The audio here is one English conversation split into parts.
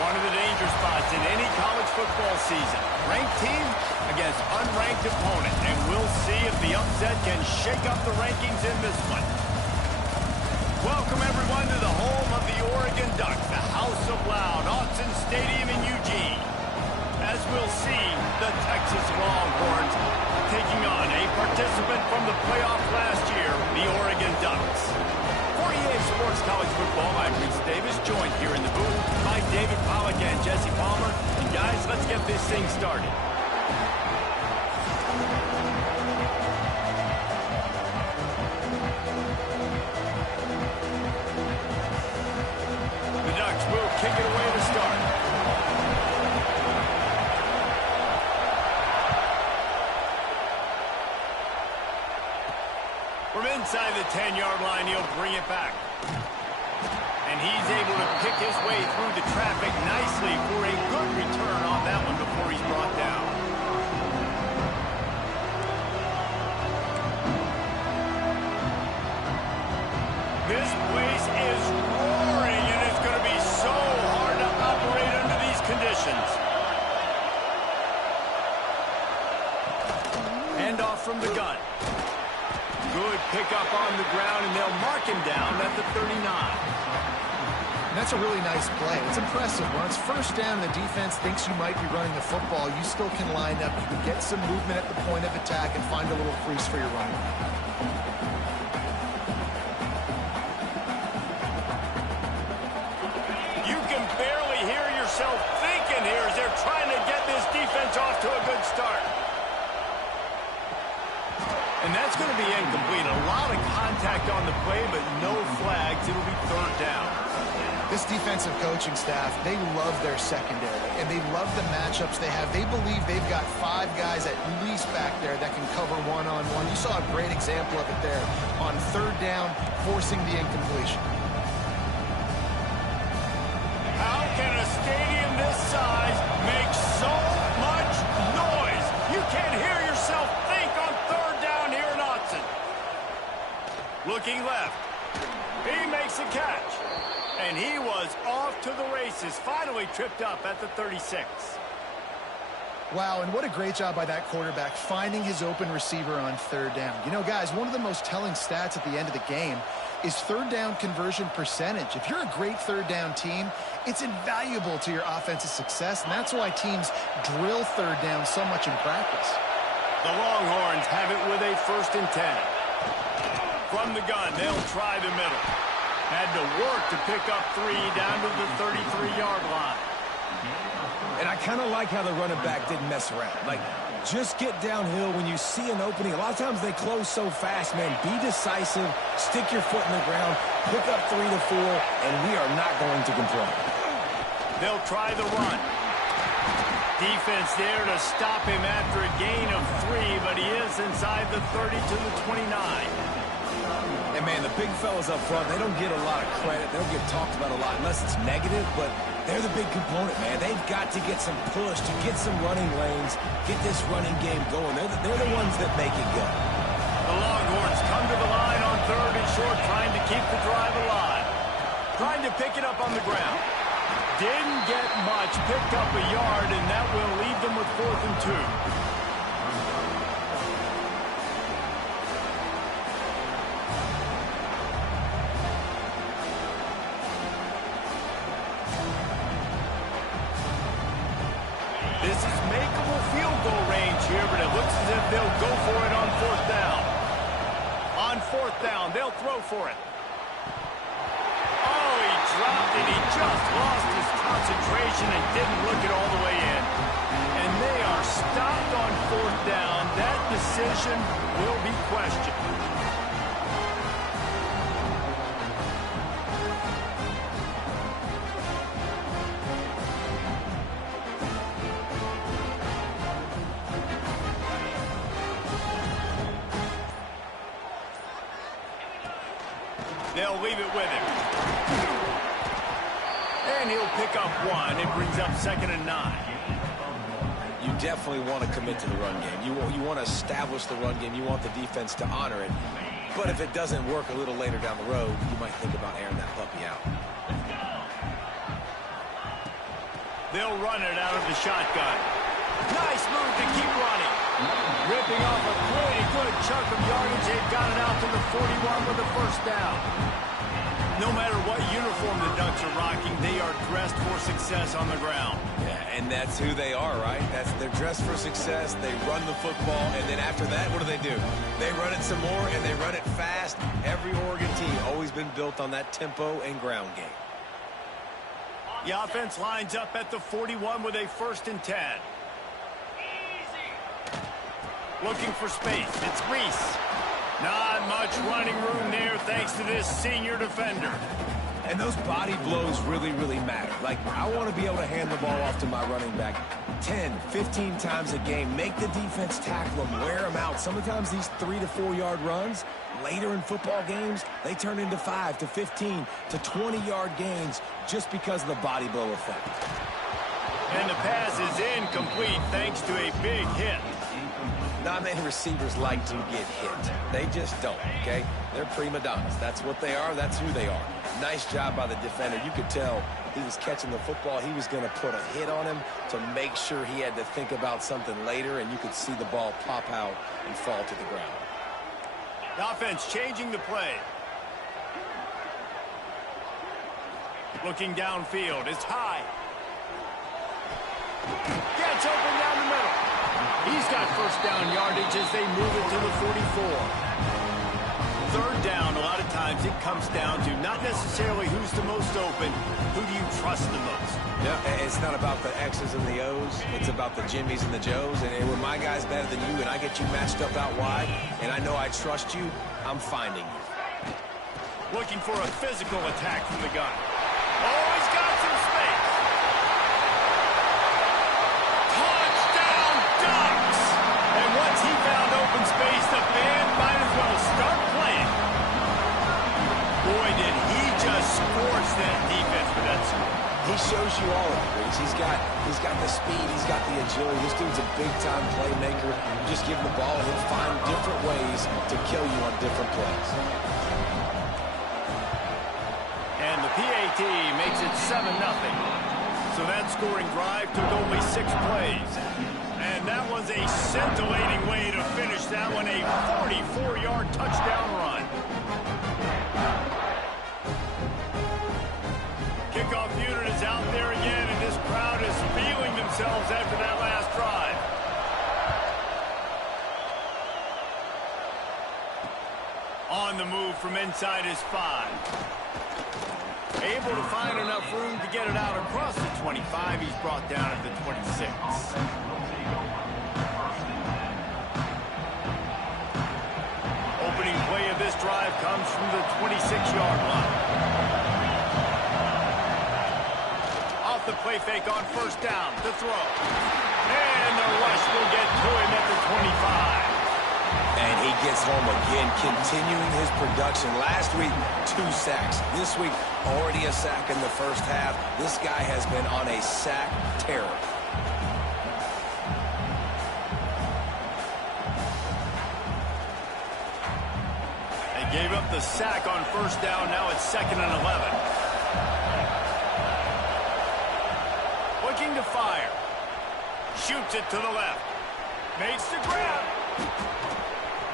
One of the danger spots in any college football season. Ranked team against unranked opponent. And we'll see if the upset can shake up the rankings in this one. Welcome, everyone, to the home of the Oregon Ducks, the House of Loud, Autzen Stadium in Eugene. As we'll see, the Texas Longhorns taking on a participant from the playoff last year, the Oregon Ducks. For EA Sports College Football, I'm Reese Davis, joined here in the booth by David Pollack and Jesse Palmer. And guys, let's get this thing started. The Ducks will kick it away to start. From inside the 10-yard line, he'll bring it back. And he's able to pick his way through the traffic nicely for a good return on that one before he's brought down. This place is roaring, and it's going to be so hard to operate under these conditions. Handoff from the gun. Good pickup on the ground, and they'll mark him down at the 39. And that's a really nice play. It's impressive. When it's first down, the defense thinks you might be running the football. You still can line up. You can get some movement at the point of attack and find a little crease for your running. You can barely hear yourself thinking here as they're trying to get this defense off to a good start. And that's going to be incomplete. A lot of contact on the play, but no flags. It'll be third down. This defensive coaching staff, they love their secondary, and they love the matchups they have. They believe they've got 5 guys at least back there that can cover one-on-one. You saw a great example of it there on third down, forcing the incompletion. How can a stadium this size make so much noise? You can't hear yourself think on third down here in Autzen. Looking left. He makes a catch. And he was off to the races, finally tripped up at the 36. Wow, and what a great job by that quarterback finding his open receiver on third down. You know, guys, one of the most telling stats at the end of the game is third down conversion percentage. If you're a great third down team, it's invaluable to your offensive success, and that's why teams drill third down so much in practice. The Longhorns have it with a 1st and 10. From the gun, they'll try the middle. Had to work to pick up 3 down to the 33-yard line. And I kind of like how the running back didn't mess around. Like, just get downhill when you see an opening. A lot of times they close so fast, man. Be decisive, stick your foot in the ground, pick up 3 to 4, and we are not going to complain. They'll try the run. Defense there to stop him after a gain of 3, but he is inside the 30 to the 29. And, man, the big fellas up front, they don't get a lot of credit. They don't get talked about a lot unless it's negative, but they're the big component, man. They've got to get some push, to get some running lanes, get this running game going. They're the ones that make it go. The Longhorns come to the line on 3rd and short, trying to keep the drive alive. Trying to pick it up on the ground. Didn't get much, picked up a yard, and that will leave them with 4th and 2. This is makeable field goal range here, but it looks as if they'll go for it on fourth down. On fourth down, they'll throw for it. Oh, he dropped it. He just lost his concentration and didn't look it all the way in. And they are stopped on fourth down. That decision will be questioned. They'll leave it with him. And he'll pick up one. It brings up 2nd and 9. You definitely want to commit to the run game. You want to establish the run game. You want the defense to honor it. But if it doesn't work a little later down the road, you might think about airing that puppy out. They'll run it out of the shotgun. Nice move to keep running. Ripping off a pretty good chunk of yardage. They've got it out to the 41 with a first down. No matter what uniform the Ducks are rocking, they are dressed for success on the ground. Yeah, and that's who they are, right? They're dressed for success. They run the football, and then after that, what do? They run it some more, and they run it fast. Every Oregon team always been built on that tempo and ground game. The offense lines up at the 41 with a 1st and 10. Looking for space. It's Reese. Not much running room there thanks to this senior defender. And those body blows really, really matter. Like, I want to be able to hand the ball off to my running back 10, 15 times a game. Make the defense tackle them, wear them out. Sometimes these 3 to 4 yard runs, later in football games, they turn into 5 to 15 to 20 yard gains just because of the body blow effect. And the pass is incomplete thanks to a big hit. Not many receivers like to get hit. They just don't, okay? They're prima donnas. That's what they are. That's who they are. Nice job by the defender. You could tell he was catching the football. He was going to put a hit on him to make sure he had to think about something later, and you could see the ball pop out and fall to the ground. The offense changing the play. Looking downfield. It's high. Gets open down the middle. He's got first down yardage as they move it to the 44. Third down, a lot of times it comes down to not necessarily who's the most open, who do you trust the most? Yeah, it's not about the X's and the O's. It's about the Jimmys and the Joes. And when my guy's better than you and I get you matched up out wide and I know I trust you, I'm finding you. Looking for a physical attack from the gun. Oh, he's got some space. Touchdown, Ducks! And once he found open space, the band might as well start playing. Boy, did he just scorch that defense for that score. He shows you all of it, Reese. He's got the speed, he's got the agility. This dude's a big-time playmaker. You just give him the ball and he'll find different ways to kill you on different plays. And the PAT makes it 7-0. So that scoring drive took only 6 plays. And that was a scintillating way to finish that one, a 44-yard touchdown run. Kickoff unit is out there again, and this crowd is feeling themselves after that last drive. On the move from inside his 5. Able to find enough room to get it out across the 25. He's brought down at the 26. Opening play of this drive comes from the 26-yard line. Off the play fake on first down to throw. And the rush will get to him at the 25. And he gets home again, continuing his production. Last week, 2 sacks. This week, already a sack in the first half. This guy has been on a sack terror. They gave up the sack on first down. Now it's 2nd and 11. Looking to fire. Shoots it to the left. Makes the grab.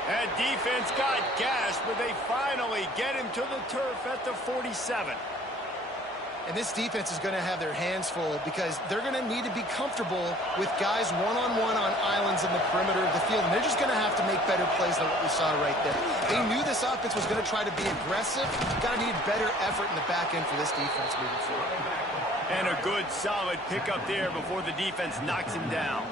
That defense got gashed, but they finally get him to the turf at the 47. And this defense is going to have their hands full because they're going to need to be comfortable with guys one-on-one on islands in the perimeter of the field. And they're just going to have to make better plays than what we saw right there. They knew this offense was going to try to be aggressive. Got to need better effort in the back end for this defense moving forward. And a good, solid pickup there before the defense knocks him down.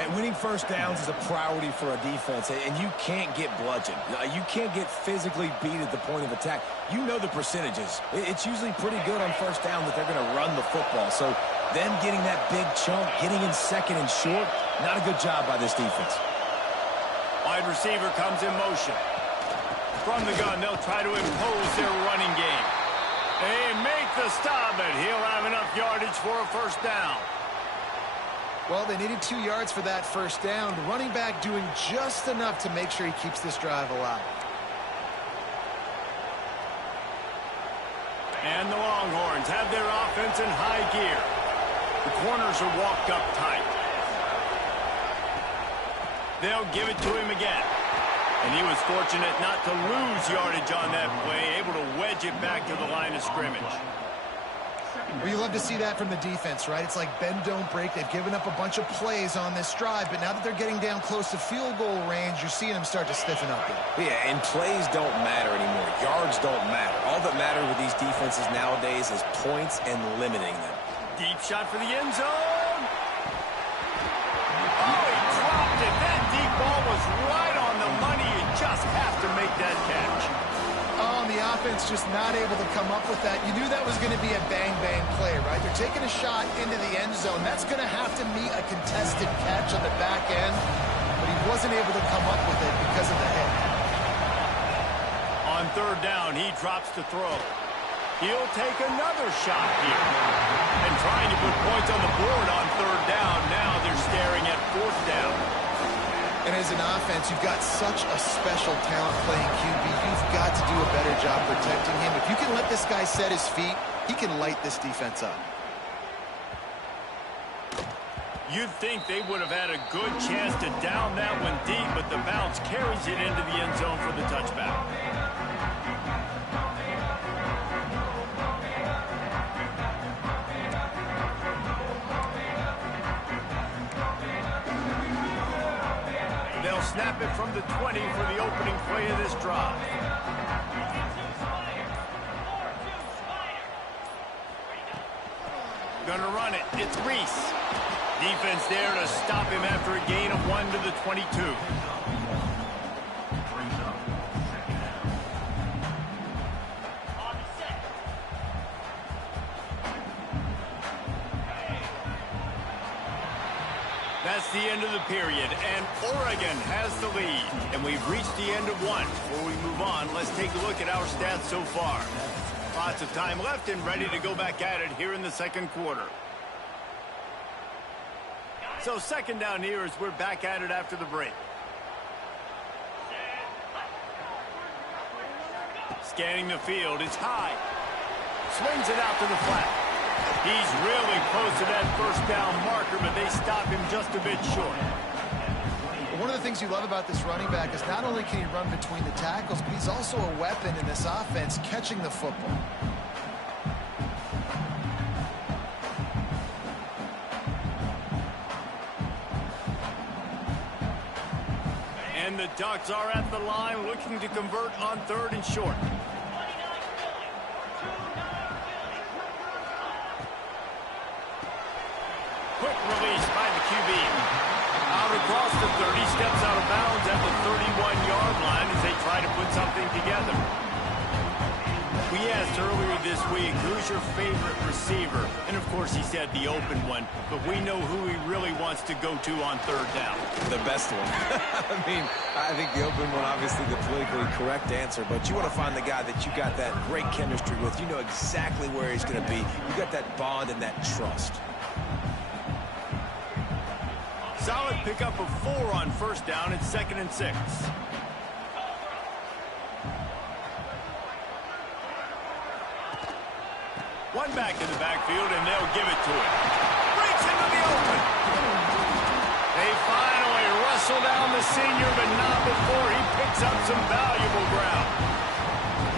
And winning first downs is a priority for a defense, and you can't get bludgeoned. You can't get physically beat at the point of attack. You know the percentages. It's usually pretty good on first down that they're going to run the football. So them getting that big chunk, getting in second and short, not a good job by this defense. Wide receiver comes in motion. From the gun, they'll try to impose their running game. They make the stop, and he'll have enough yardage for a first down. Well, they needed 2 yards for that first down. The running back doing just enough to make sure he keeps this drive alive. And the Longhorns have their offense in high gear. The corners are walked up tight. They'll give it to him again. And he was fortunate not to lose yardage on that play, able to wedge it back to the line of scrimmage. Well, you love to see that from the defense, right? It's like bend, don't break. They've given up a bunch of plays on this drive, but now that they're getting down close to field goal range, you're seeing them start to stiffen up. Yeah, and plays don't matter anymore. Yards don't matter. All that matters with these defenses nowadays is points and limiting them. Deep shot for the end zone. Oh, he dropped it. That deep ball was right on the money. You just have to make that catch. Oh, and the offense just not able to come up with that. You knew that was going to be a bang-bang play, right? They're taking a shot into the end zone. That's going to have to meet a contested catch on the back end, but he wasn't able to come up with it because of the hit. On third down, he drops to throw. He'll take another shot here. And trying to put points on the board on third down. Now they're staring at fourth down. And as an offense, you've got such a special talent playing QB. You've got to do a better job protecting him. If you can let this guy set his feet, he can light this defense up. You'd think they would have had a good chance to down that one deep, but the bounce carries it into the end zone for the touchback. They'll snap it from the 20 for the opening play of this drive. Gonna run it. It's Reese. Defense there to stop him after a gain of 1 to the 22. That's the end of the period, and Oregon has the lead. And we've reached the end of one. Before we move on, let's take a look at our stats so far. Lots of time left and ready to go back at it here in the second quarter. So second down here as we're back at it after the break. Scanning the field, it's high. Swings it out to the flat. He's really close to that first down marker, but they stop him just a bit short. One of the things you love about this running back is not only can he run between the tackles, but he's also a weapon in this offense catching the football. And the Ducks are at the line looking to convert on third and short. Quick release by the QB. Out across the 30, steps out of bounds at the 31-yard line as they try to put something together. We asked earlier this week, who's your favorite receiver? And of course he said the open one, but we know who he really wants to go to on third down. The best one. I mean, I think the open one, obviously the politically correct answer, but you want to find the guy that you got that great chemistry with. You know exactly where he's going to be. You got that bond and that trust. Solid pickup of 4 on first down. It's 2nd and 6. One back in the backfield, and they'll give it to him. Breaks into the open. They finally wrestle down the senior, but not before he picks up some valuable ground.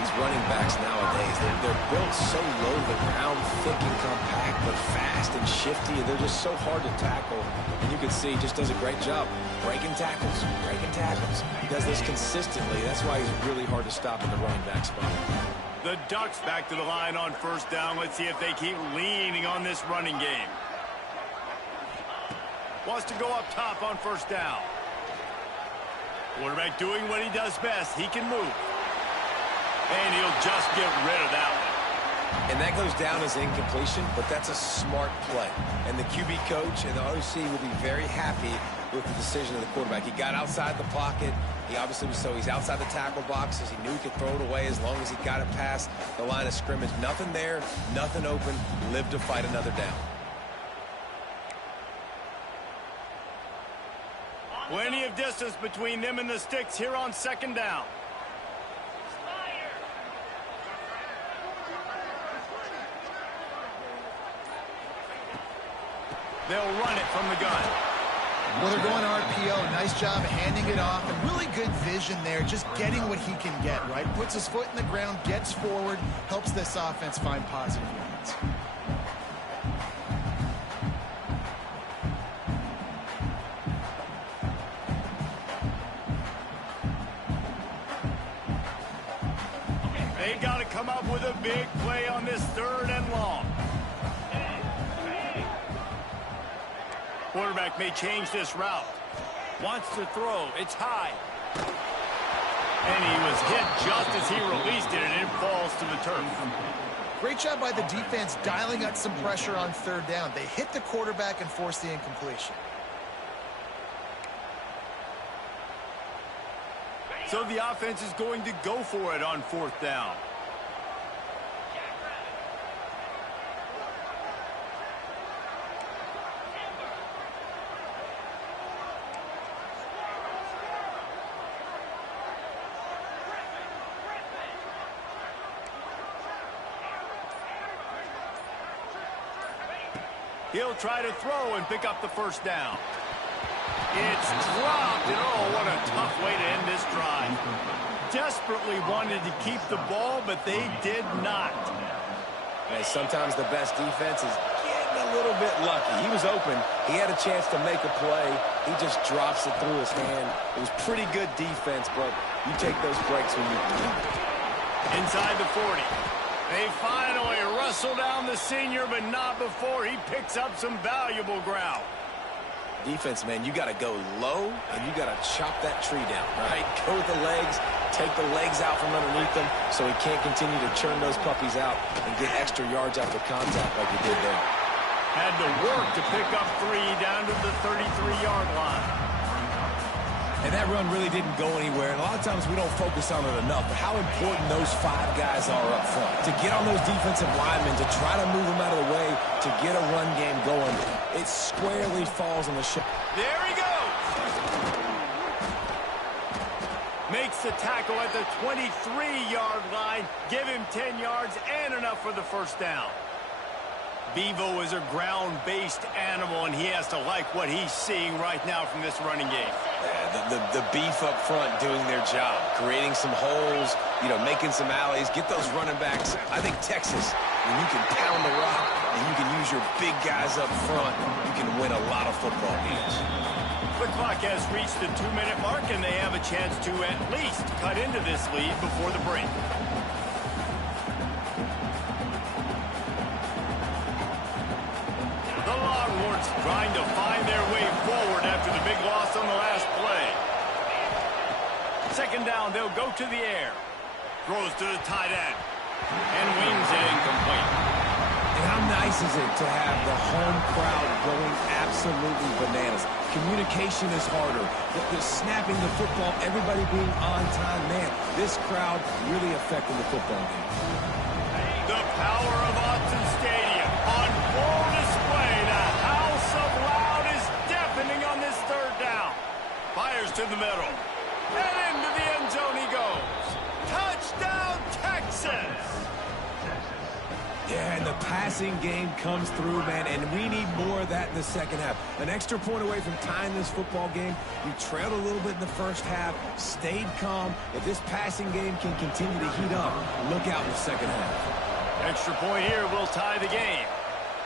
He's running backs nowadays. They're built so low to the ground, thick and compact, but fast and shifty, and they're just so hard to tackle. And you can see he just does a great job breaking tackles, breaking tackles. He does this consistently. That's why he's really hard to stop in the running back spot. The Ducks back to the line on first down. Let's see if they keep leaning on this running game. Wants to go up top on first down. Quarterback doing what he does best. He can move. And he'll just get rid of that one. And that goes down as incompletion, but that's a smart play. And the QB coach and the OC will be very happy with the decision of the quarterback. He got outside the pocket. He obviously was he's outside the tackle boxes. He knew he could throw it away as long as he got it past the line of scrimmage. Nothing there, nothing open. Live to fight another down. Plenty of distance between them and the sticks here on second down. They'll run it from the gun. Well, they're going RPO. Nice job handing it off. And really good vision there, just getting what he can get, right? Puts his foot in the ground, gets forward, helps this offense find positive yards. They got to come up with a big play on this third and long. Quarterback may change this route. Wants to throw. It's high. And he was hit just as he released it, and it falls to the turf. Great job by the defense dialing up some pressure on third down. They hit the quarterback and forced the incompletion. So the offense is going to go for it on fourth down. He'll try to throw and pick up the first down. It's dropped, and oh, what a tough way to end this drive. Desperately wanted to keep the ball, but they did not. And sometimes the best defense is getting a little bit lucky. He was open. He had a chance to make a play. He just drops it through his hand. It was pretty good defense, but you take those breaks when you can. Inside the 40. They finally wrestle down the senior, but not before he picks up some valuable ground. Defense, man, you got to go low, and you got to chop that tree down, right? Go with the legs, take the legs out from underneath them so he can't continue to churn those puppies out and get extra yards after contact like he did there. Had to work to pick up 3 down to the 33-yard line. And that run really didn't go anywhere. And a lot of times we don't focus on it enough. But how important those 5 guys are up front. To get on those defensive linemen, to try to move them out of the way, to get a run game going. It squarely falls on the shoulder. There he goes. Makes the tackle at the 23-yard line. Give him 10 yards and enough for the first down. Bevo is a ground-based animal, and he has to like what he's seeing right now from this running game. Yeah, the beef up front doing their job, creating some holes, making some alleys, get those running backs. I think Texas, when you can pound the rock and you can use your big guys up front, you can win a lot of football games. The clock has reached the 2-minute mark, and they have a chance to at least cut into this lead before the break. Trying to find their way forward after the big loss on the last play. Second down, they'll go to the air. Throws to the tight end. And wings it incomplete. And how nice is it to have the home crowd going absolutely bananas? Communication is harder. The snapping the football, everybody being on time. Man, this crowd really affecting the football game. The power of Autzen Stadium on full display. On this third down. Fires to the middle. And into the end zone he goes. Touchdown, Texas! Yeah, and the pass passing game comes through, man, and we need more of that in the second half. An extra point away from tying this football game. You trailed a little bit in the first half, stayed calm. If this passing game can continue to heat up, look out in the second half. Extra point here will tie the game.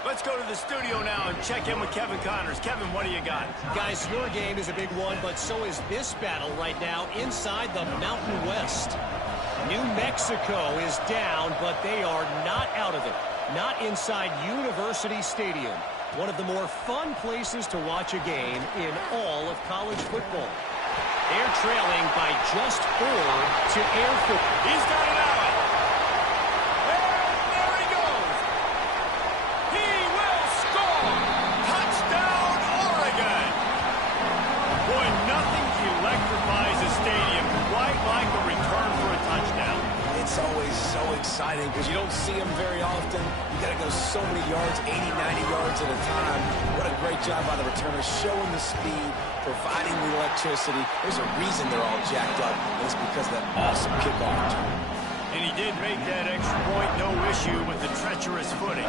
Let's go to the studio now and check in with Kevin Connors. Kevin, what do you got? Guys, your game is a big one, but so is this battle right now inside the Mountain West. New Mexico is down, but they are not out of it. Not inside University Stadium, one of the more fun places to watch a game in all of college football. They're trailing by just 4 to Air Force. He's got it out. Exciting because you don't see them very often. You got to go so many yards, 80, 90 yards at a time. What a great job by the returners, showing the speed, providing the electricity. There's a reason they're all jacked up, and it's because of that awesome kickoff return. And he did make that extra point, no issue with the treacherous footing.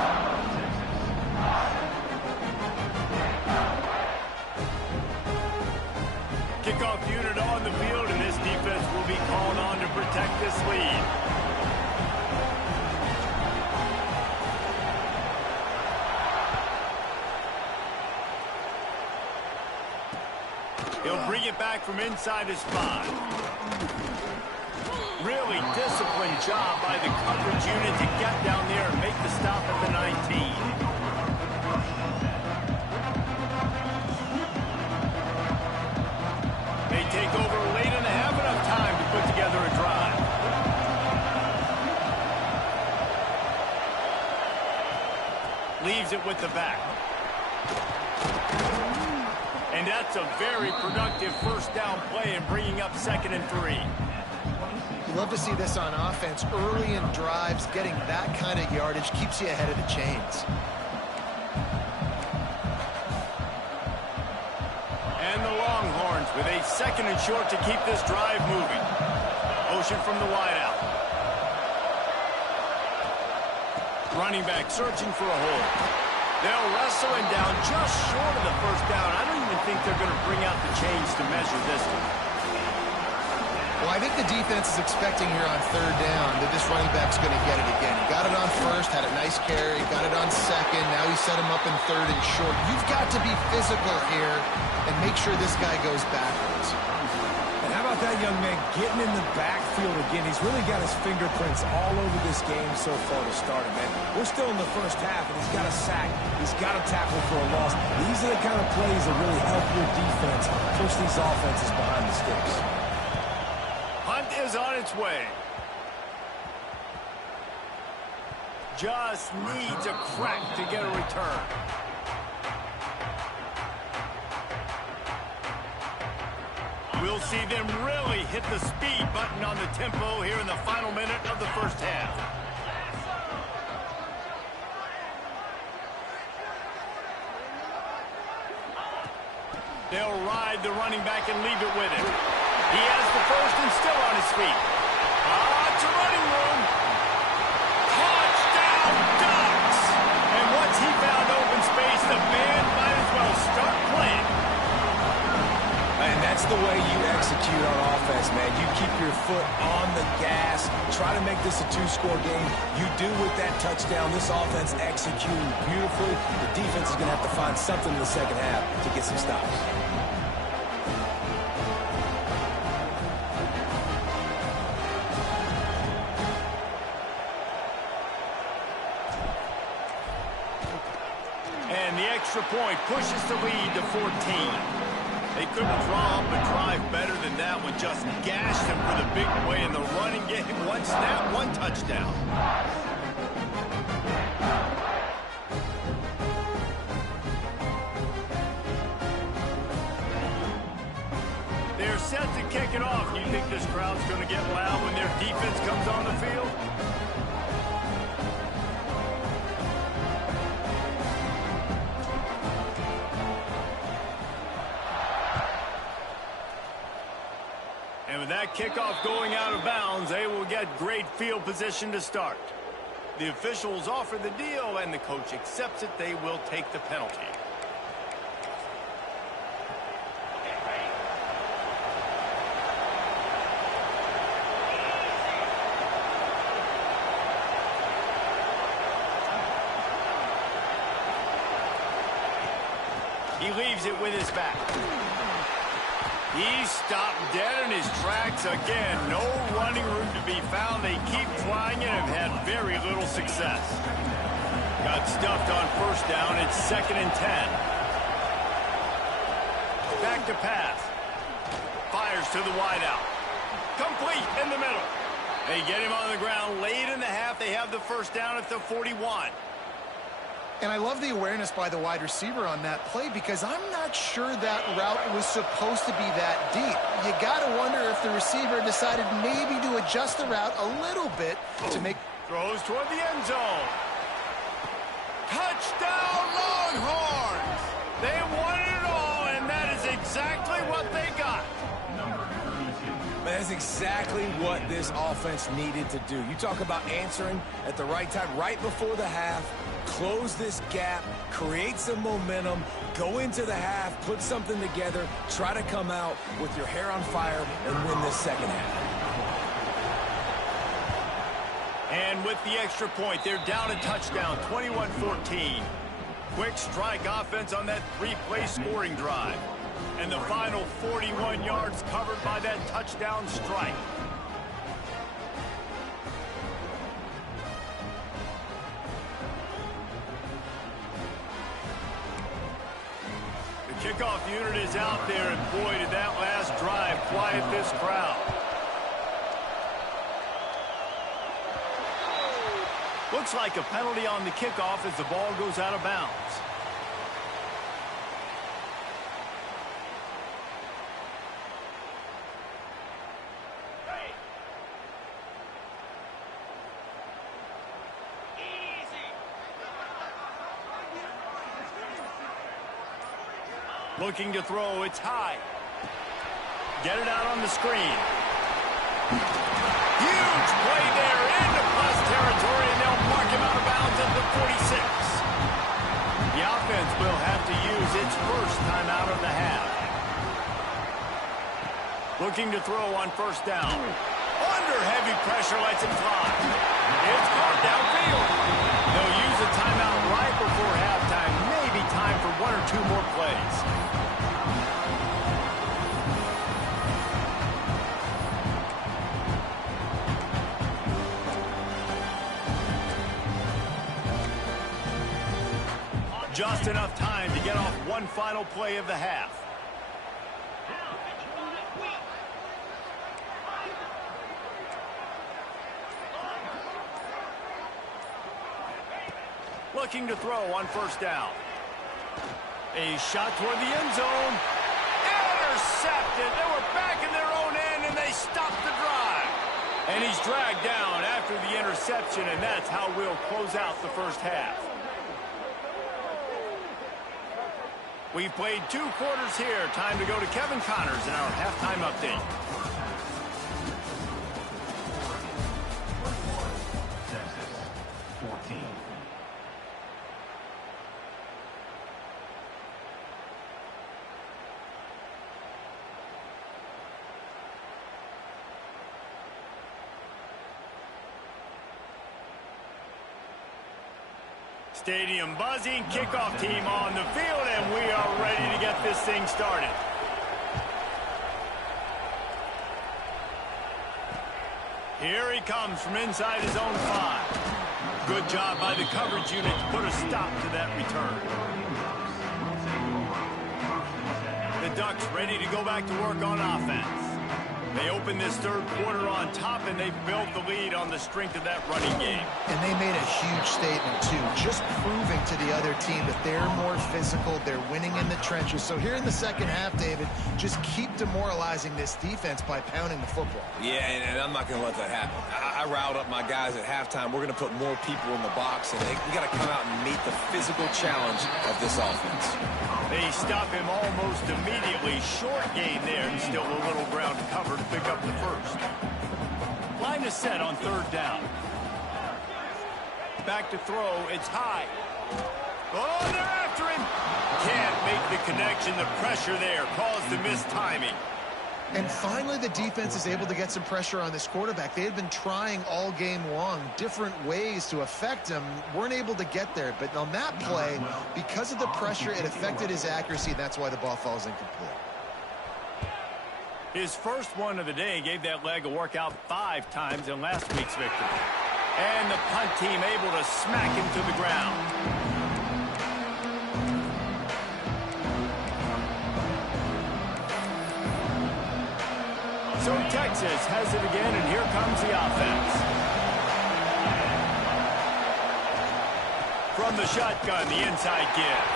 Kickoff unit on the field, and this defense will be called on to protect this lead. He'll bring it back from inside his spot. Really disciplined job by the coverage unit to get down there and make the stop at the 19. They take over late and have enough time to put together a drive. Leaves it with the back. And that's a very productive first down play and bringing up 2nd and 3. You love to see this on offense. Early in drives, getting that kind of yardage keeps you ahead of the chains. And the Longhorns with a 2nd and short to keep this drive moving. Motion from the wideout. Running back searching for a hole. They'll wrestle him down just short of the first down. I don't even think they're going to bring out the chains to measure this one. Well, I think the defense is expecting here on 3rd down that this running back's going to get it again. He got it on 1st, had a nice carry, got it on 2nd. Now he set him up in 3rd and short. You've got to be physical here and make sure this guy goes backwards. And how about that young man getting in the backfield again? He's really got his fingerprints all over this game so far to start it, man. We're still in the first half, and he's got a sack. He's got a tackle for a loss. These are the kind of plays that really help your defense push these offenses behind the sticks. Hunt is on its way. Just needs a crack to get a return. We'll see them really hit the speed button on the tempo here in the final minute of the first half. They'll ride the running back and leave it with him. He has the first and still on his feet. It's a running room. Touchdown, Ducks! And once he found open space, the band might as well start playing. And that's the way you execute on offense, man. You keep your foot on the gas. Try to make this a 2-score game. You do with that touchdown. This offense executing beautifully. The defense is going to have to find something in the second half to get some stops. And the extra point pushes the lead to 14. They couldn't draw up a drive better than that one. Just gashed them for the big play in the running game. One snap, one touchdown. They're set to kick it off. You think this crowd's going to get loud when their defense comes on the field? And with that kickoff going out of bounds, they will get great field position to start. The officials offer the deal, and the coach accepts it. They will take the penalty. He leaves it with his back. He's stopped dead in his tracks again. No running room to be found. They keep trying it and have had very little success. Got stuffed on first down. It's 2nd and 10. Back to pass. Fires to the wideout. Complete in the middle. They get him on the ground late in the half. They have the first down at the 41. And I love the awareness by the wide receiver on that play because I'm not sure that route was supposed to be that deep. You got to wonder if the receiver decided maybe to adjust the route a little bit to make... Throws toward the end zone. Touchdown, Longhorns! They won it all, and that is exactly what they got. That's exactly what this offense needed to do. You talk about answering at the right time, right before the half, close this gap, create some momentum, go into the half, put something together, try to come out with your hair on fire and win this second half. And with the extra point, they're down a touchdown, 21-14. Quick strike offense on that 3-play scoring drive. And the final 41 yards covered by that touchdown strike. The kickoff unit is out there, and boy, did that last drive quiet this crowd. Looks like a penalty on the kickoff as the ball goes out of bounds. Looking to throw, it's high. Get it out on the screen. Huge play there into plus territory, and they'll mark him out of bounds at the 46. The offense will have to use its first timeout of the half. Looking to throw on first down. Under heavy pressure, lets it fly. It's caught downfield. They'll use a timeout right before halftime. Maybe time for 1 or 2 more plays. Just enough time to get off one final play of the half. Looking to throw on first down. A shot toward the end zone. Intercepted. They were back in their own end, and they stopped the drive. And he's dragged down after the interception, and that's how we'll close out the first half. We've played 2 quarters here. Time to go to Kevin Connors in our halftime update. Texas, 14. Stadium buzzing, kickoff team on the field, and we are ready to get this thing started. Here he comes from inside his own 5. Good job by the coverage unit to put a stop to that return. The Ducks ready to go back to work on offense. They open this third quarter on top, and they built the lead on the strength of that running game. And they made a huge statement, too, just proving to the other team that they're more physical, they're winning in the trenches. So here in the second half, David, just keep demoralizing this defense by pounding the football. Yeah, and I'm not going to let that happen. I riled up my guys at halftime. We're going to put more people in the box, and we got to come out and meet the physical challenge of this offense. They stop him almost immediately. Short gain there, and still a little ground to cover to pick up the first. Line is set on third down. back to throw. It's high. Oh, they're after him. Can't make the connection. The pressure there caused the missed timing. And finally, the defense is able to get some pressure on this quarterback. They had been trying all game long different ways to affect him. Weren't able to get there. But on that play, because of the pressure, it affected his accuracy. And that's why the ball falls incomplete. His first one of the day gave that leg a workout 5 times in last week's victory. And the punt team able to smack him to the ground. So Texas has it again, and here comes the offense. From the shotgun, the inside give.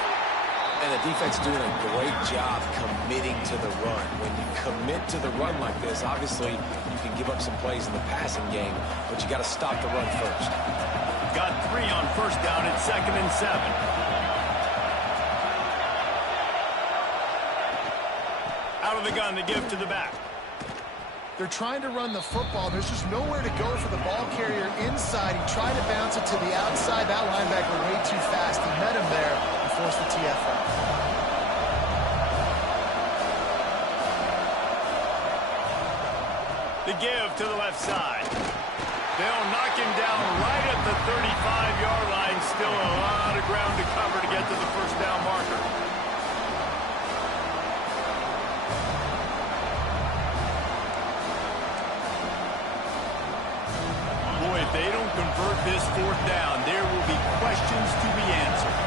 And the defense doing a great job committing to the run. When you commit to the run like this, obviously you can give up some plays in the passing game, but you got to stop the run first. Got 3 on first down at 2nd and 7. Out of the gun, the give to the back. They're trying to run the football. There's just nowhere to go for the ball carrier inside. He tried to bounce it to the outside. That linebacker way too fast. He met him there and forced the TFL. The give to the left side. They'll knock him down right at the 35-yard line. Still a lot of ground to cover to get to the first down marker. If they don't convert this 4th down, there will be questions to be answered.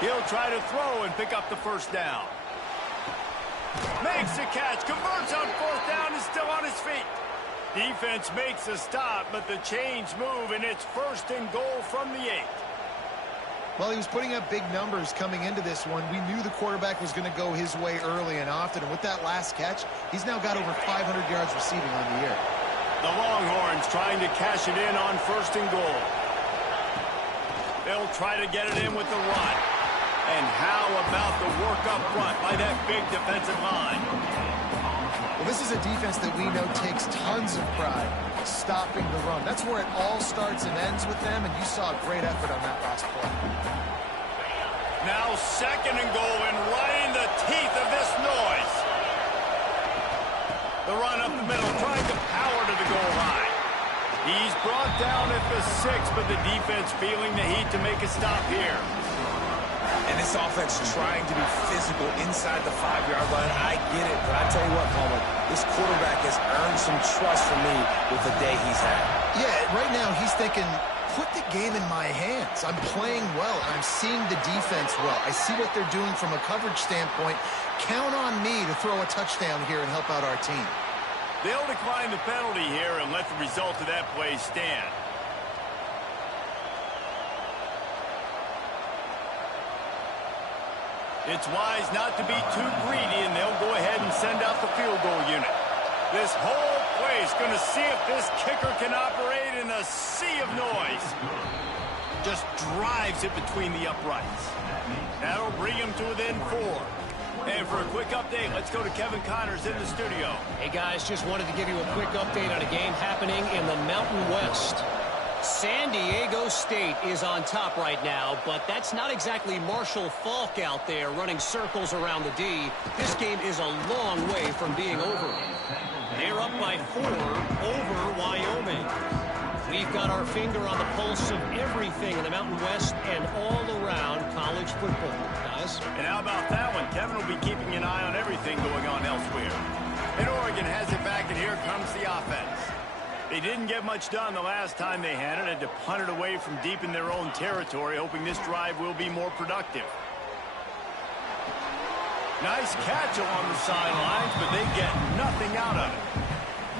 He'll try to throw and pick up the first down. Makes the catch, converts on 4th down, is still on his feet. Defense makes a stop, but the chains move, and it's 1st and goal from the 8. Well, he was putting up big numbers coming into this one. We knew the quarterback was going to go his way early and often. And with that last catch, he's now got over 500 yards receiving on the year. The Longhorns trying to cash it in on 1st and goal. They'll try to get it in with the run. And how about the work up front by that big defensive line? Well, this is a defense that we know takes tons of pride stopping the run. That's where it all starts and ends with them, and you saw a great effort on that last play. Now 2nd and goal, and right in the teeth of this noise. The run up the middle, trying to power to the goal line. He's brought down at the 6, but the defense feeling the heat to make a stop here. And this offense trying to be physical inside the 5-yard line. I get it, but I tell you what, Coleman, this quarterback has earned some trust from me with the day he's had. Yeah, right now he's thinking, put the game in my hands. I'm playing well, and I'm seeing the defense well. I see what they're doing from a coverage standpoint. Count on me to throw a touchdown here and help out our team. They'll decline the penalty here and let the result of that play stand. It's wise not to be too greedy, and they'll go ahead and send out the field goal unit. This whole place going to see if this kicker can operate in a sea of noise. Just drives it between the uprights. That'll bring him to within 4. And for a quick update, let's go to Kevin Connors in the studio. Hey, guys, just wanted to give you a quick update on a game happening in the Mountain West. San Diego State is on top right now, but that's not exactly Marshall Faulk out there running circles around the D. This game is a long way from being over. They're up by 4 over Wyoming. We've got our finger on the pulse of everything in the Mountain West and all around college football, guys. And how about that one? Kevin will be keeping an eye on everything going on elsewhere. And Oregon has it back, and here comes the offense. They didn't get much done the last time they had it. Had to punt it away from deep in their own territory, hoping this drive will be more productive. Nice catch along the sidelines, but they get nothing out of it.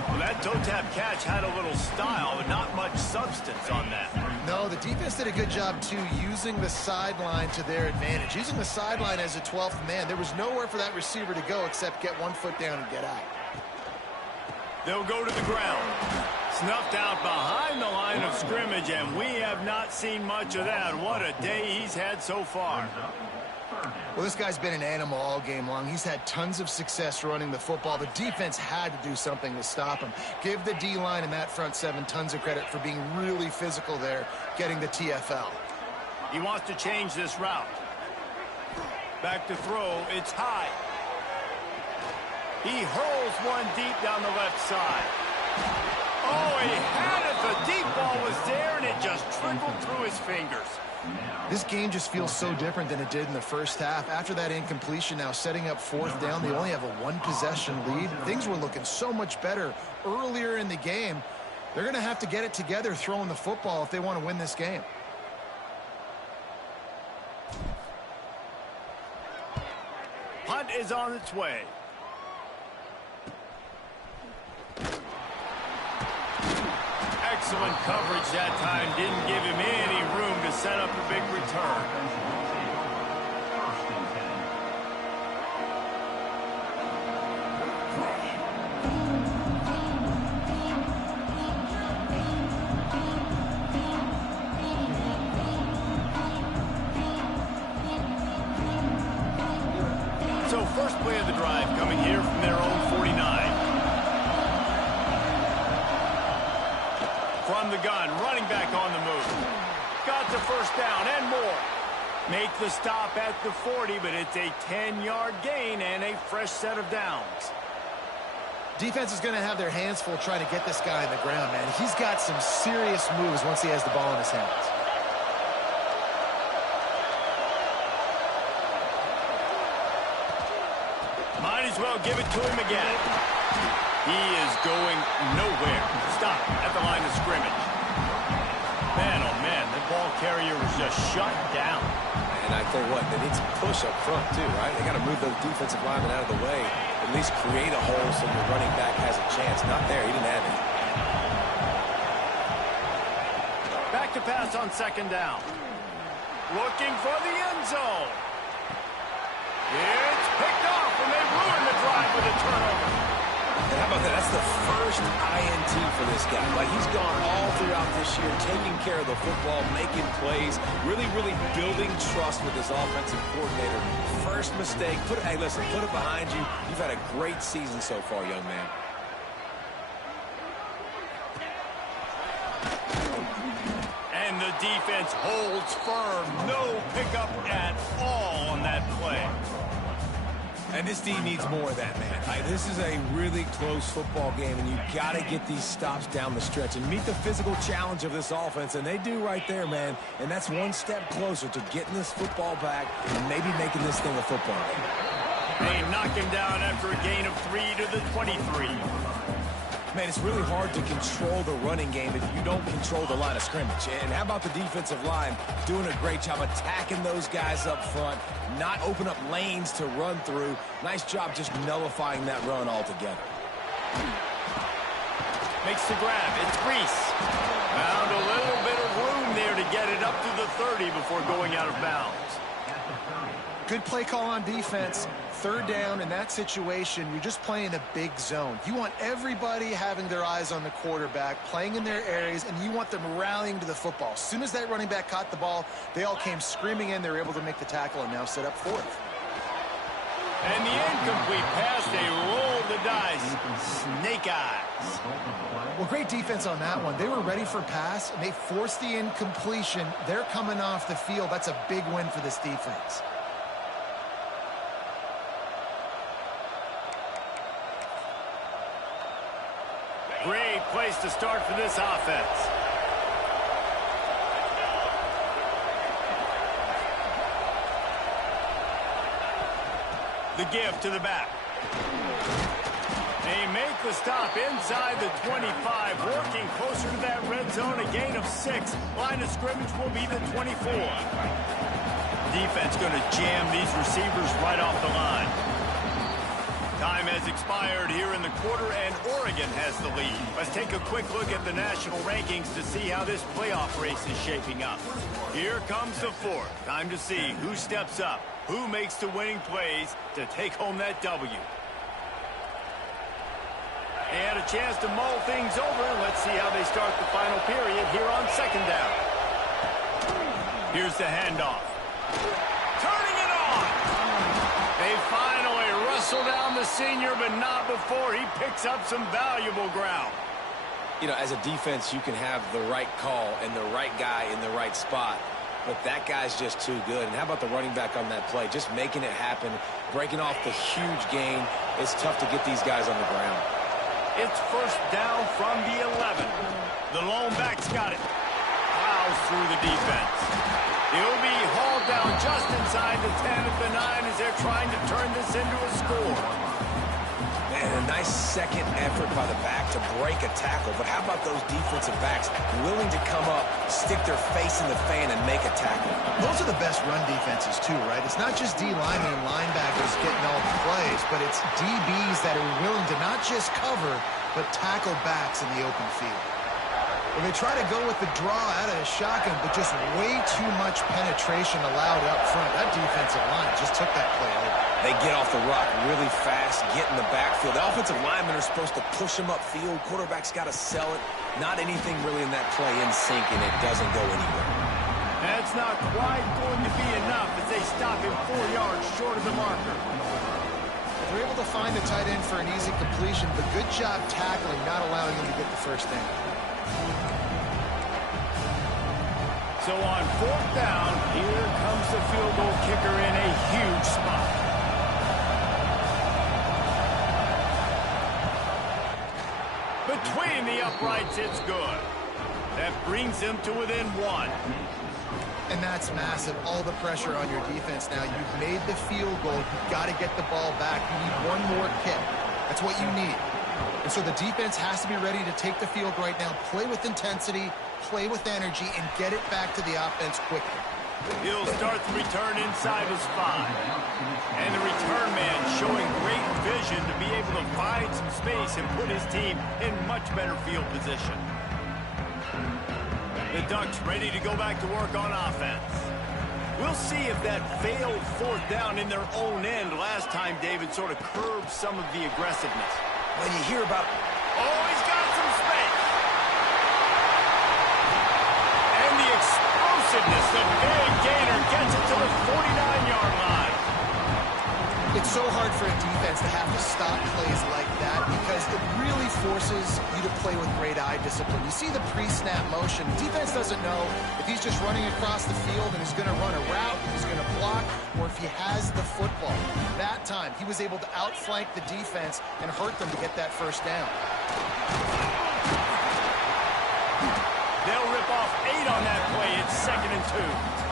Well, that toe tap catch had a little style, but not much substance on that. No, the defense did a good job, too, using the sideline to their advantage. Using the sideline as a 12th man. There was nowhere for that receiver to go except get 1 foot down and get out. They'll go to the ground. Snuffed out behind the line of scrimmage, and we have not seen much of that. What a day he's had so far. Well, this guy's been an animal all game long. He's had tons of success running the football. The defense had to do something to stop him. Give the D-line and that front seven tons of credit for being really physical there, getting the TFL. He wants to change this route. Back to throw. It's high. He hurls one deep down the left side. Oh, he had it. The deep ball was there, and it just trickled through his fingers. This game just feels so different than it did in the first half. After that incompletion, now setting up fourth down, they only have a one-possession lead. Things were looking so much better earlier in the game. They're going to have to get it together throwing the football if they want to win this game. Punt is on its way. Excellent coverage that time. Didn't give him any room to set up a big return. So first play of the drive coming here from their own 49. From the gun, running back on the move. Got the first down and more. Make the stop at the 40, but it's a 10-yard gain and a fresh set of downs. Defense is going to have their hands full trying to get this guy on the ground, man. He's got some serious moves once he has the ball in his hands. Might as well give it to him again. He is going nowhere. Stop at the line of scrimmage. Man, oh man, the ball carrier was just shut down. And I tell you what, they need some push up front too, right? They got to move those defensive linemen out of the way, at least create a hole so your running back has a chance. Not there, he didn't have it. Back to pass on second down. Looking for the end zone. It's picked off, and they ruin the drive with a turnover. And how about that? That's the first INT for this guy. Like, he's gone all throughout this year, taking care of the football, making plays, really building trust with his offensive coordinator. First mistake, hey, listen, put it behind you. You've had a great season so far, young man. And the defense holds firm. No pickup at all on that play. And this team needs more of that, man. This is a really close football game, and you've got to get these stops down the stretch and meet the physical challenge of this offense, and they do right there, man. And that's one step closer to getting this football back and maybe making this thing a football game. They knock him down after a gain of 3 to the 23. Man, it's really hard to control the running game if you don't control the line of scrimmage. And how about the defensive line doing a great job attacking those guys up front, not open up lanes to run through. Nice job just nullifying that run altogether. Makes the grab. It's Reese. Found a little bit of room there to get it up to the 30 before going out of bounds. Good play call on defense. Third down in that situation, you're just playing a big zone. You want everybody having their eyes on the quarterback, playing in their areas, and you want them rallying to the football. As soon as that running back caught the ball, they all came screaming in. They were able to make the tackle and now set up fourth. And the incomplete pass, they rolled the dice. Snake eyes. Well, great defense on that one. They were ready for pass, and they forced the incompletion. They're coming off the field. That's a big win for this defense. Great place to start for this offense. The give to the back. They make the stop inside the 25, working closer to that red zone, a gain of 6. Line of scrimmage will be the 24. Defense going to jam these receivers right off the line. Time has expired here in the quarter, and Oregon has the lead. Let's take a quick look at the national rankings to see how this playoff race is shaping up. Here comes the fourth. Time to see who steps up, who makes the winning plays to take home that W. And a chance to mull things over. Let's see how they start the final period here on second down. Here's the handoff. Turning it on. They finally wrestle down the senior, but not before he picks up some valuable ground. You know, as a defense, you can have the right call and the right guy in the right spot, but that guy's just too good. And how about the running back on that play? Just making it happen, breaking off the huge gain. It's tough to get these guys on the ground. It's first down from the 11. The lone back's got it. Plows through the defense. He'll be hauled down just inside the 10 at the 9 as they're trying to turn this into a score. And a nice second effort by the back to break a tackle. But how about those defensive backs willing to come up, stick their face in the fan, and make a tackle? Those are the best run defenses, too, right? It's not just D-linemen and linebackers getting all the plays, but it's DBs that are willing to not just cover, but tackle backs in the open field. Well, they try to go with the draw out of the shotgun, but just way too much penetration allowed up front. That defensive line just took that play over. They get off the rock really fast, get in the backfield. The offensive linemen are supposed to push them upfield. Quarterback's got to sell it. Not anything really in that play in sync, and it doesn't go anywhere. That's not quite going to be enough as they stop him 4 yards short of the marker. They're able to find the tight end for an easy completion, but good job tackling, not allowing him to get the first down. So on fourth down, here comes the field goal kicker in a huge spot. Between the uprights, it's good. That brings them to within 1. And that's massive. All the pressure on your defense now. You've made the field goal. You've got to get the ball back. You need one more kick. That's what you need. And so the defense has to be ready to take the field right now, play with intensity, play with energy, and get it back to the offense quickly. He'll start the return inside his 5. And the return man showing great vision to be able to find some space and put his team in much better field position. The Ducks ready to go back to work on offense. We'll see if that failed fourth down in their own end last time, David, sort of curbed some of the aggressiveness. When you hear about... Oh, he's got some space. And the explosiveness, the big gainer gets it to the 49-yard line. It's so hard for a defense to have to stop plays like that because it really forces you to play with great eye discipline. You see the pre-snap motion. Defense doesn't know if he's just running across the field and he's going to run a route, if he's going to block, or if he has the football. That time, he was able to outflank the defense and hurt them to get that first down. They'll rip off 8 on that play. It's 2nd and 2.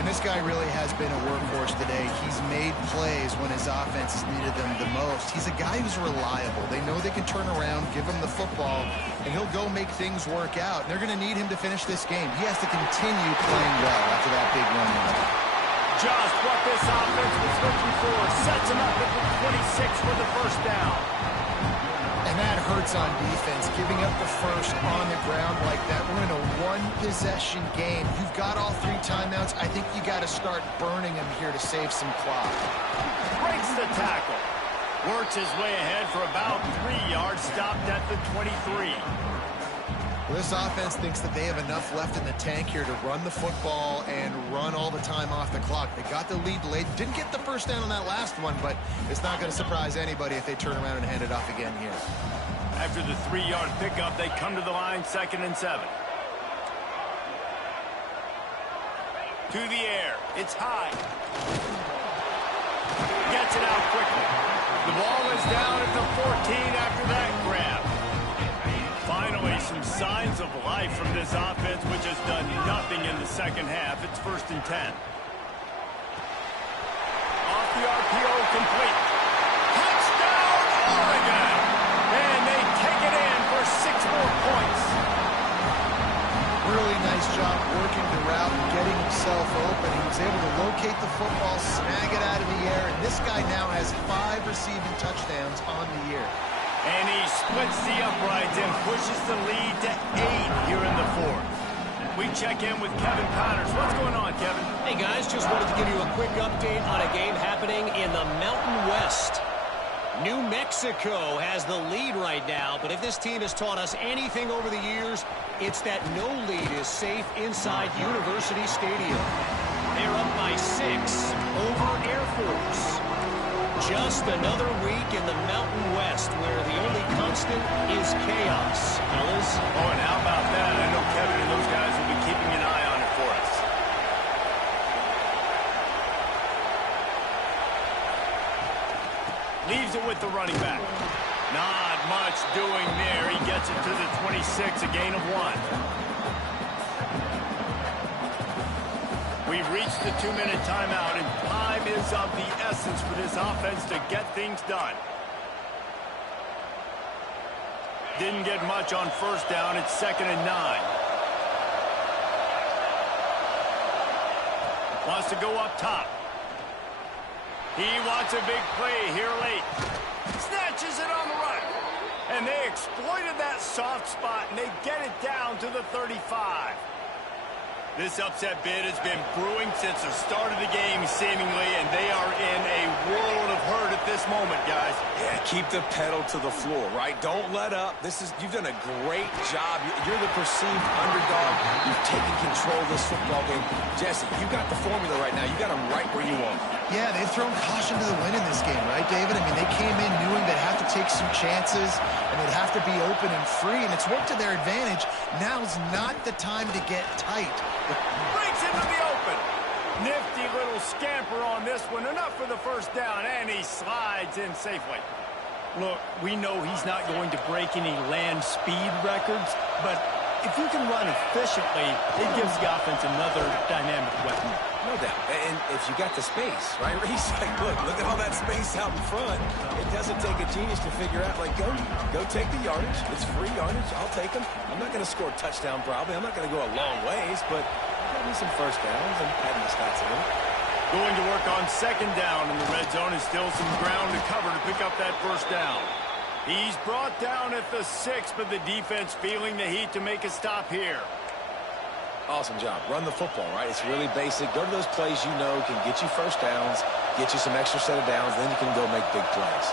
And this guy really has been a workhorse today. He's made plays when his offense has needed them the most. He's a guy who's reliable. They know they can turn around, give him the football, and he'll go make things work out. And they're going to need him to finish this game. He has to continue playing well after that big run. Just what this offense was looking for. Sets him up at the 26 for the first down. And that hurts on defense, giving up the first on the ground like that. We're in a one-possession game. You've got all 3 timeouts. I think you got to start burning them here to save some clock. Breaks the tackle. Works his way ahead for about 3 yards. Stopped at the 23. Well, this offense thinks that they have enough left in the tank here to run the football and run all the time off the clock. They got the lead late. Didn't get the first down on that last one, but it's not going to surprise anybody if they turn around and hand it off again here. After the 3-yard pickup, they come to the line, 2nd and 7. To the air. It's high. Gets it out quickly. The ball is down at the 14 after that grab. Finally, some signs of life from this offense, which has done nothing in the second half. It's 1st and 10. Off the RPO, complete. Touchdown, Oregon! And they take it in for 6 more points. Really nice job working the route and getting himself open. He was able to locate the football, snag it out of the air, and this guy now has 5 receiving touchdowns on the year. And he splits the uprights and pushes the lead to 8 here in the 4th. We check in with Kevin Connors. What's going on, Kevin? Hey, guys, just wanted to give you a quick update on a game happening in the Mountain West. New Mexico has the lead right now, but if this team has taught us anything over the years, it's that no lead is safe inside University Stadium. They're up by 6 over Air Force. Just another week in the Mountain West where the only constant is chaos, fellas. Oh, and how about that? I know Kevin and those guys will be keeping an eye on it for us. Leaves it with the running back. Not much doing there. He gets it to the 26, a gain of 1. We've reached the 2-minute timeout, and time is of the essence for this offense to get things done. Didn't get much on first down. It's 2nd and 9. Wants to go up top. He wants a big play here late. Snatches it on the run. And they exploited that soft spot, and they get it down to the 35. This upset bid has been brewing since the start of the game, seemingly, and they are in a world of hurt at this moment, guys. Yeah, keep the pedal to the floor, right? Don't let up. You've done a great job. You're the perceived underdog. You've taken control of this football game. Jesse, you've got the formula right now. You got them right where you want them. Yeah, they've thrown caution to the wind in this game, right, David? I mean, they came in knowing they'd have to take some chances, and they'd have to be open and free, and it's worked to their advantage. Now's not the time to get tight. Breaks into the open. Nifty little scamper on this one. Enough for the first down, and he slides in safely. Look, we know he's not going to break any land speed records, but if you can run efficiently, it gives the offense another dynamic weapon. No doubt. And if you got the space, right, Reese? Like, look at all that space out in front. It doesn't take a genius to figure out, like, go take the yardage. It's free yardage. I'll take them. I'm not going to score a touchdown probably. I'm not going to go a long ways, but I'll give me some first downs and adding the stats in. Going to work on 2nd down in the red zone is still some ground to cover to pick up that first down. He's brought down at the 6, but the defense feeling the heat to make a stop here. Awesome job. Run the football, right? It's really basic. Go to those plays you know can get you first downs, get you some extra set of downs, then you can go make big plays.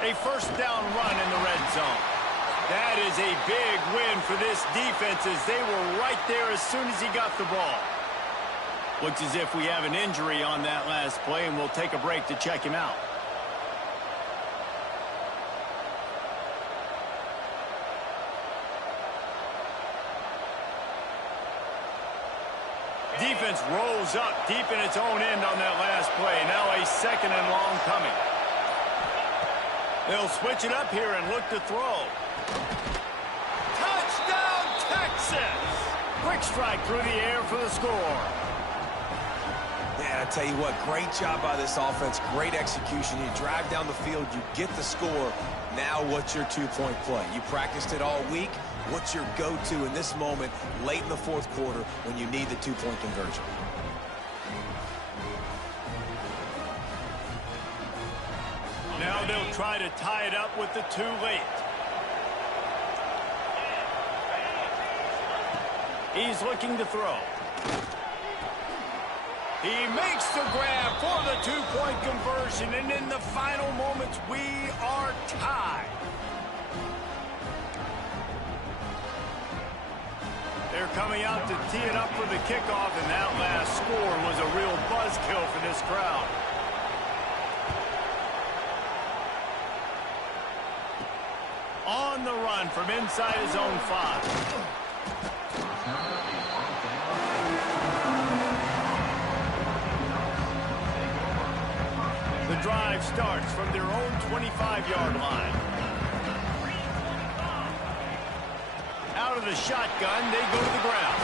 A first down run in the red zone. That is a big win for this defense as they were right there as soon as he got the ball. Looks as if we have an injury on that last play, and we'll take a break to check him out. Defense rolls up deep in its own end on that last play. Now a 2nd and long coming. They'll switch it up here and look to throw. Touchdown, Texas! Quick strike through the air for the score. Yeah, I tell you what, great job by this offense. Great execution. You drive down the field, you get the score. Now what's your 2-point play? You practiced it all week. What's your go-to in this moment late in the 4th quarter when you need the 2-point conversion? Now they'll try to tie it up with the 2 late. He's looking to throw. He makes the grab for the 2-point conversion, and in the final moments, we are tied. They're coming out to tee it up for the kickoff, and that last score was a real buzzkill for this crowd. On the run from inside his own 5. The drive starts from their own 25-yard line. Out of the shotgun, they go to the ground.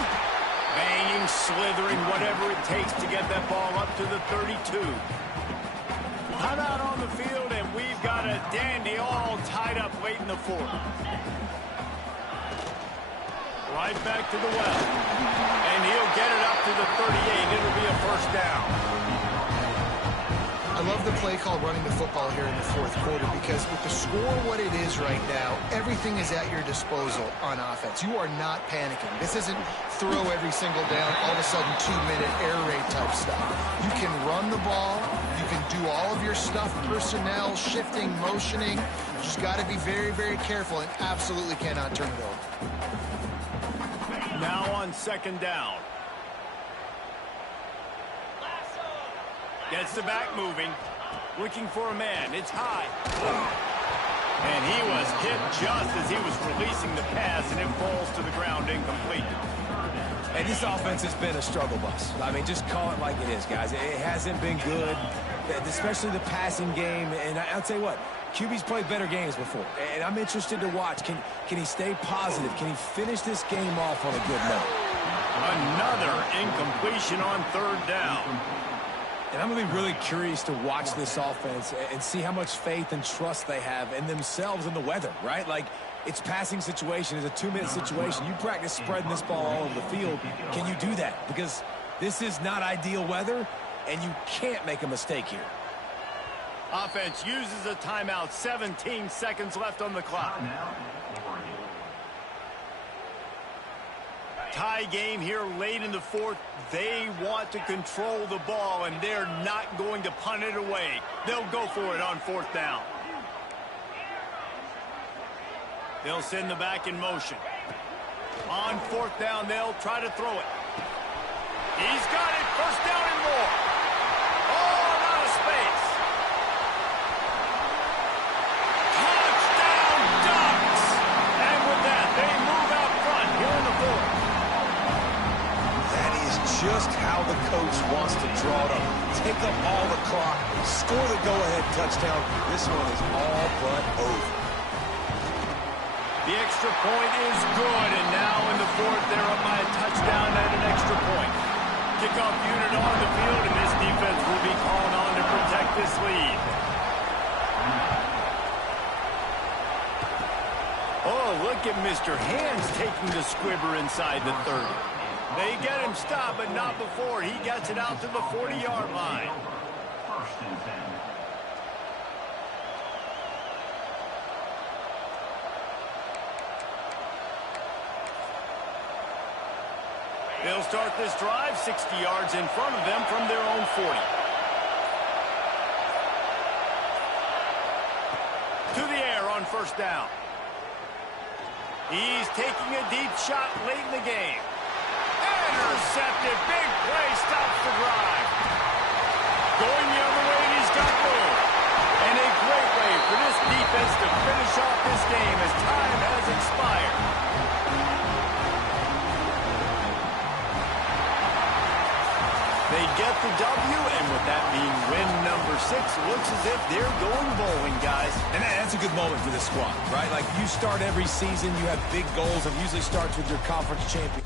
Banging, slithering, whatever it takes to get that ball up to the 32. Timeout on the field, and we've got a dandy all tied up late in the 4th. Right back to the well. And he'll get it up to the 38. It'll be a first down. I love the play call running the football here in the fourth quarter because with the score what it is right now, everything is at your disposal on offense. You are not panicking. This isn't throw every single down, all of a sudden 2-minute air raid type stuff. You can run the ball. You can do all of your stuff, personnel, shifting, motioning. You just got to be very, very careful and absolutely cannot turn it over. Now on second down. Gets the back moving. Looking for a man. It's high. And he was hit just as he was releasing the pass, and it falls to the ground incomplete. Hey, this offense has been a struggle bus. I mean, just call it like it is, guys. It hasn't been good, especially the passing game. And I'll tell you what, QB's played better games before. And I'm interested to watch. Can he stay positive? Can he finish this game off on a good note? Another incompletion on third down. And I'm going to be really curious to watch this offense and see how much faith and trust they have in themselves and the weather, right? Like, it's passing situation. It's a 2-minute situation. You practice spreading this ball all over the field. Can you do that? Because this is not ideal weather, and you can't make a mistake here. Offense uses a timeout. 17 seconds left on the clock. Tie game here late in the fourth. They want to control the ball, and they're not going to punt it away. They'll go for it on fourth down. They'll send the back in motion. On fourth down, they'll try to throw it. He's got it. First down and more. Oh, out of space. Touchdown, Ducks! And with that, they move out front here in the fourth. That is just how the coach wants to draw it up. Take up all the clock, score the go-ahead touchdown. This one is all but over. The extra point is good, and now in the fourth, they're up by a touchdown and an extra point. Kickoff unit on the field, and this defense will be called on to protect this lead. Oh, look at Mr. Hands taking the squibber inside the 30. They get him stopped, but not before. He gets it out to the 40-yard line. They'll start this drive 60 yards in front of them from their own 40. To the air on first down. He's taking a deep shot late in the game. Intercepted. Big play. Stops the drive. Going the other way, and he's got room. And a great way for this defense to finish off this game as time has expired. They get the W, and with that being win number 6, looks as if they're going bowling, guys. And that's a good moment for this squad, right? Like, you start every season, you have big goals, and usually starts with your conference champion.